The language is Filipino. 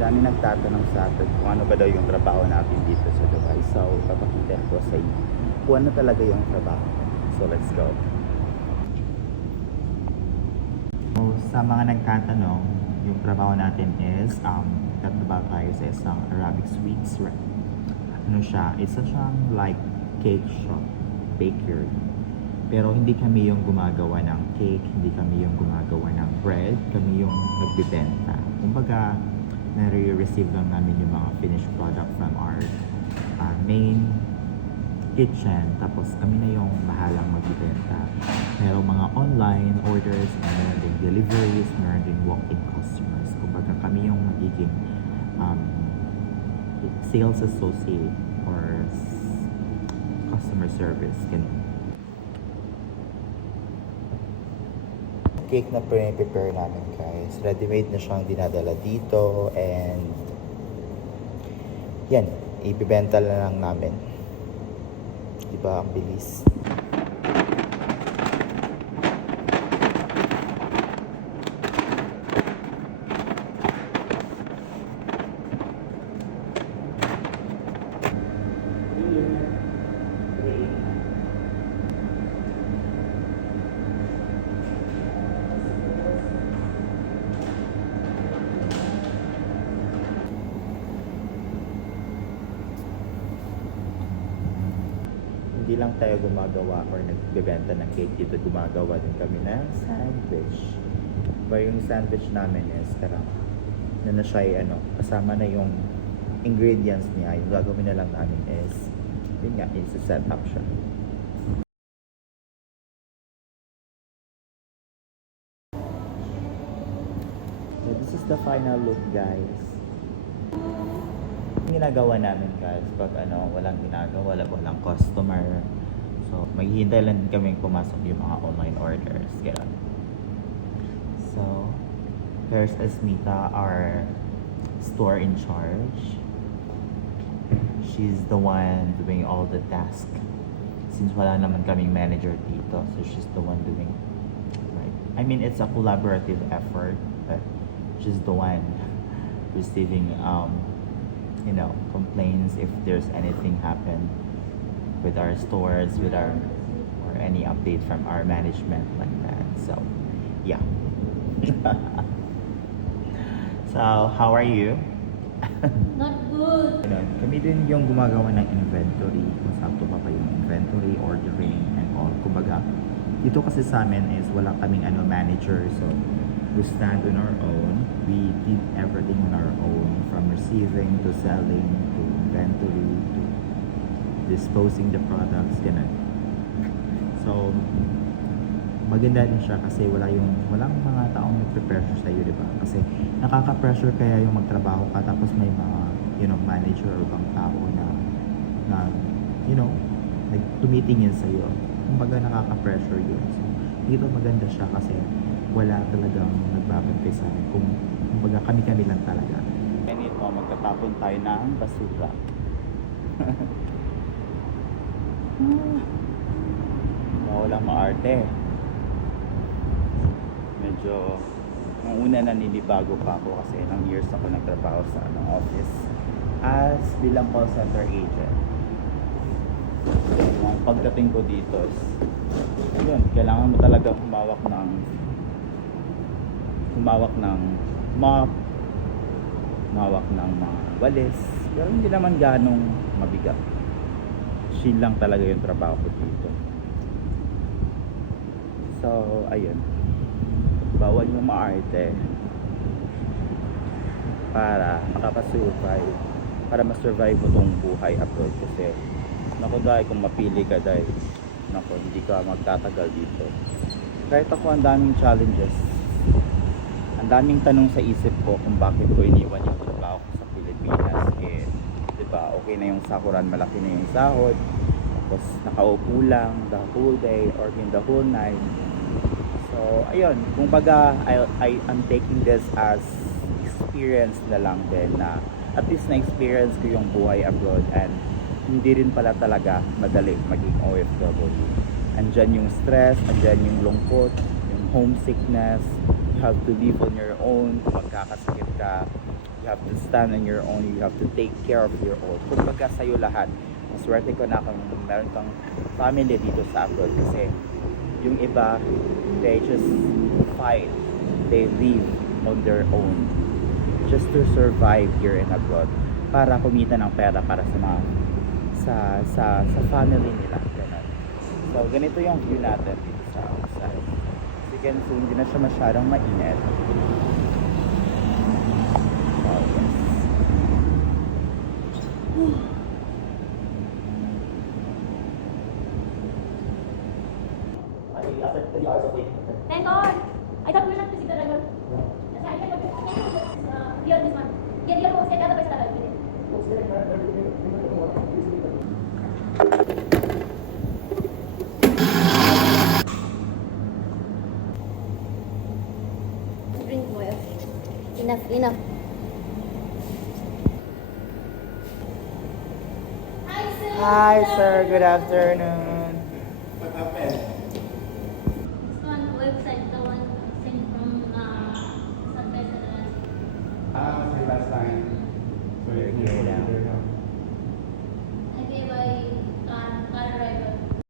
Dami nagtatanong sa atin kung ano ba daw yung trabaho natin dito sa Dubai. So, papakita ko sa inyo kung ano talaga yung trabaho. So, let's go. So, sa mga nagtatanong, yung trabaho natin is, tatrabaho tayo sa isang Arabic sweets. Ano siya? Isa siyang like cake shop, bakery. Pero hindi kami yung gumagawa ng cake, hindi kami yung gumagawa ng bread, kami yung nagbibenta. Kumbaga, nare-receive lang namin yung mga finished product from our main kitchen. Tapos kami na yung bahalang magbibenta. Merong mga online orders, meron ding deliveries, meron ding walk-in customers. Kumbaga kami yung magiging sales associate or customer service. Ganun. Cake na prepare namin guys. Ready-made na siyang dinadala dito and yan, ibibenta na lang namin. Diba ang bilis? Hindi lang tayo gumagawa or nagbebenta ng cake dito, gumagawa din kami ng sandwich. But yung sandwich namin is karang na siya ay kasama na yung ingredients niya. Yung gagawin na lang namin is yun nga, is a set up siya. So this is the final look guys. Ginagawa namin guys pag walang ginagawa, walang customer, so maghihintay lang kami pumasok yung mga online orders. Ganun. So here's Esmita, our store in charge. She's the one doing all the tasks since wala naman kaming manager dito, so she's the one doing, right? I mean, it's a collaborative effort, but she's the one receiving complaints if there's anything happen with our stores, with our or any update from our management like that. So yeah. So how are you? Not good. Kami din yung gumagawa ng inventory, kung sakto pa yung inventory, ordering and all. Kumbaga dito kasi sa amin is wala kaming manager, so we stand on our own. We did everything on our own, from receiving to selling to inventory to disposing the products, ganun. So, maganda din siya kasi walang mga taong nagpe-pressure sa iyo, di ba? Kasi nakaka-pressure kaya yung magtrabaho ka tapos may mga, manager o bang tao na tumitingin sa iyo. Kumbaga nakaka-pressure yun. So, dito maganda siya kasi wala talagang nagbabantay sa amin. Kumbaga kami lang talaga. And ito, magtatapon tayo ng basura. Walang maarte. Medyo, nung una naninibago pa ako kasi ilang years ako nagtrabaho sa office as bilang call center agent. Ang pagdating ko dito is, yun, kailangan mo talaga humawak ng mop, humawak ng mga walis. Pero hindi naman ganong mabigat. Chill lang talaga yung trabaho ko dito. So, ayun. Bawal yung maarte para makapasurvive, para ma-survive mo tong buhay abroad. Kasi dahil kung mapili ka dahil hindi ka magtatagal dito. Kahit ako, ang daming challenges, ang daming tanong sa isip ko kung bakit ko iniwan yung trabaho ko sa Pilipinas. Diba, okay na yung sahuran, malaki na yung sahod, tapos nakaupo lang the whole day or the whole night. So ayun, kung baga I'm taking this as experience na lang din, na at least na-experience ko yung buhay abroad, and hindi rin pala talaga madali maging OFW. Andyan yung stress, andyan yung lungkot, yung homesickness. You have to live on your own. Kung magkakasakit ka, You have to stand on your own. You have to take care of your own. Kumbaga sa'yo lahat. Maswerte ko na kung meron kang family dito sa abroad kasi yung iba, they just fight. They live on their own just to survive here in abroad para kumita ng pera para sa mga sa family nila. Ganun. So, ganito yung view natin dito sa outside. As you can see, hindi na siya masyadong mainit. Oh, yes. Thank God. I thought we were not to see the driver. That's why I can't here this one. Here go stay other place. Drink more. Enough. Hi, sir. Hi, sir. Good afternoon.